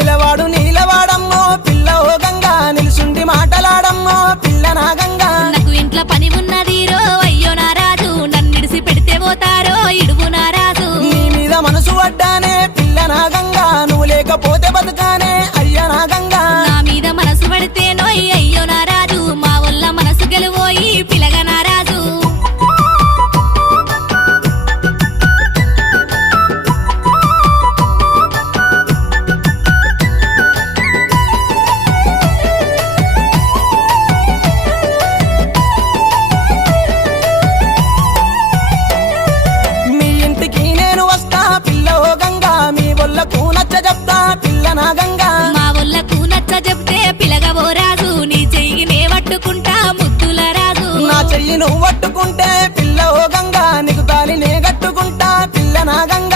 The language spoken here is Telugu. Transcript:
నిలవాడు నీలవాడమ్మో పిల్ల ఓ గంగా నిలుసుండి మాటలాడమ్మో పిల్ల నా గంగా నాకు ఇంట్లో పని ఉన్నది రో అయ్యో నా రాజు నన్నిడిసి పెడితే పోతారో ఇడువు నా రాజు నీ మీద మనసు పడ్డానే పిల్ల నా గంగా నువ్వు లేకపోతే బతుకానే అయ్యా నా గంగా నా మీద మనసు పడితే నోయ్ అయ్యో నా రాజు మా వల్ల మనసు గెలువోయి పిలగ నా రాజు మీ ఇంటికి నేను వస్తా పిల్ల ఓ గంగా మీ వల్లకు నచ్చ చెప్తా పిల్ల నా గంగా మా వల్లకు నచ్చ చెప్తే పిలగవో రాజు నీ చెయ్యి నే పట్టుకుంటా ముద్దుల రాజు నా చెయ్యి నువ్వు పట్టుకుంటే పిల్ల ఓ గంగా నీకు తాళి నే కట్టుకుంటా పిల్ల నా గంగా